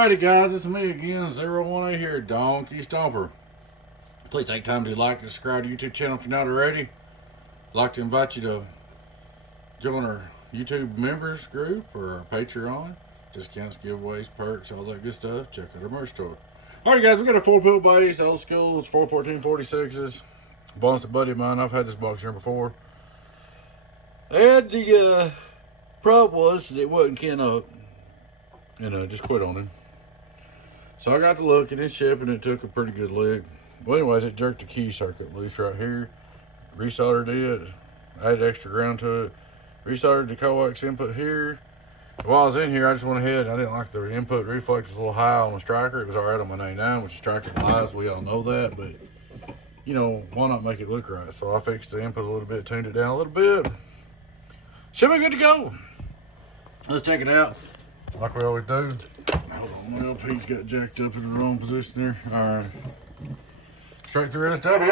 Alrighty guys, it's me again, 018 here, Donkey Stomper. Please take time to like and subscribe to the YouTube channel if you're not already. I'd like to invite you to join our YouTube members group or our Patreon. Discounts, giveaways, perks, all that good stuff. Check out our merch store. Alright guys, we got a 4Pill base, old school, 41446s. Belongs to a buddy of mine. I've had this box here before. And the problem was that it wasn't can up. And just quit on him. So I got to look at it, shipping. It took a pretty good lick. Well, anyways, it jerked the key circuit loose right here. Resoldered it, added extra ground to it. Resoldered the coax input here. While I was in here, I just went ahead. I didn't like the input reflex was a little high on the striker. It was alright on my 99, which is striker lies. We all know that, but you know, why not make it look right? So I fixed the input a little bit, tuned it down a little bit. Should be good to go. Let's check it out. Like we always do. Hold on, my LP's got jacked up in the wrong position there. Alright. Straight through SWR.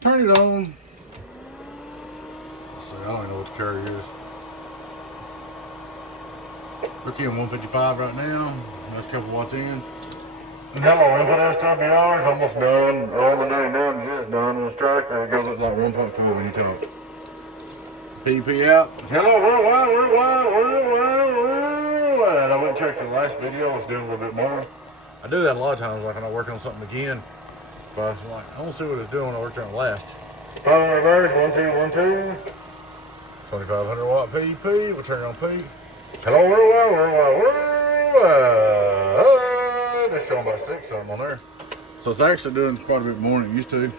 Turn it on. Let's see, I don't even know what the carrier is. We're keying 155 right now. That's a couple watts in. Hello, input SWR is almost done. On the 99 just done. On the striker, it goes up like 1.4 when you talk. PP out. Hello, worldwide. I went and checked the last video. I was doing a little bit more. I do that a lot of times, like when I work on something again. If I was like, I want to see what it's doing, I worked on it last. 5 reverse, 1, 2, 1, 2. 2500 watt PP. We'll turn it on P. Hello, worldwide. Just showing about 6 something on there. So it's actually doing quite a bit more than it used to.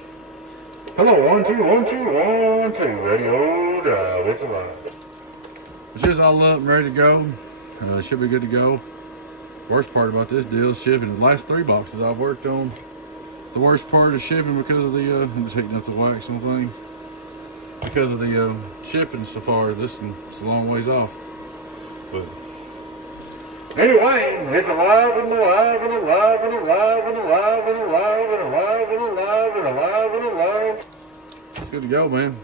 Hello, 1, 2, 1, 2, 1, 2. Radio drive. It's alive. It's just all up and ready to go. Should be good to go. Worst part about this deal is shipping. The last 3 boxes I've worked on, the worst part is shipping because of the, I'm just heating up the wax and thing. Because of the shipping so far, this one, it's a long ways off. But anyway, it's alive and alive and alive and alive and alive and alive and alive and alive and alive and alive. It's good to go, man.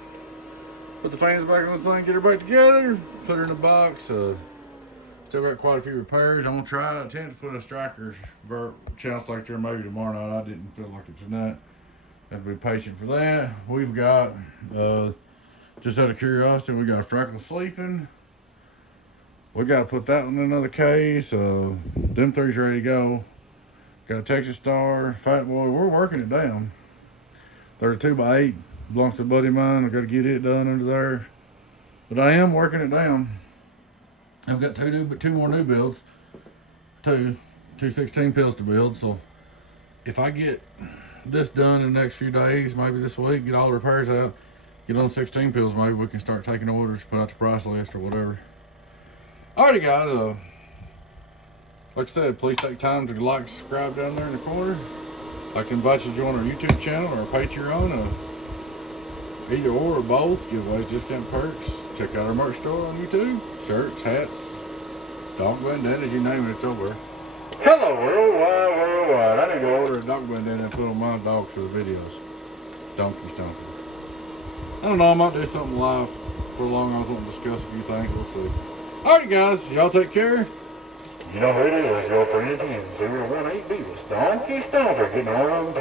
Put the fans back on this thing, get her back together, put her in the box. Still got quite a few repairs. I'm gonna try attempt to put a striker channel like there maybe tomorrow night. I didn't feel like it tonight. Have to be patient for that. We've got just out of curiosity, we got a freckle sleeping. We got to put that one in another case. Them 3's ready to go. Got a Texas Star, Fat Boy. We're working it down. 32x8 belongs to a buddy of mine. I got to get it done under there. But I am working it down. I've got two more new builds. Two 16 pills to build. So if I get this done in the next few days, maybe this week, get all the repairs out, get on 16 pills, maybe we can start taking orders, put out the price list or whatever. Alrighty guys, like I said, please take time to like and subscribe down there in the corner. I'd like to invite you to join our YouTube channel or our Patreon, either or both, giveaways, discount perks. Check out our merch store on YouTube, shirts, hats, dog bandanas, you name it, it's over there. Hello worldwide. I need to order a dog bandana and put on my dogs for the videos. Donkey Stomper. I don't know, I might do something live for long. I was wanting to discuss a few things, we'll see. Alright guys, y'all take care. You know who it is, your friend again, 018 Beavis, Donkey Stomper, getting around.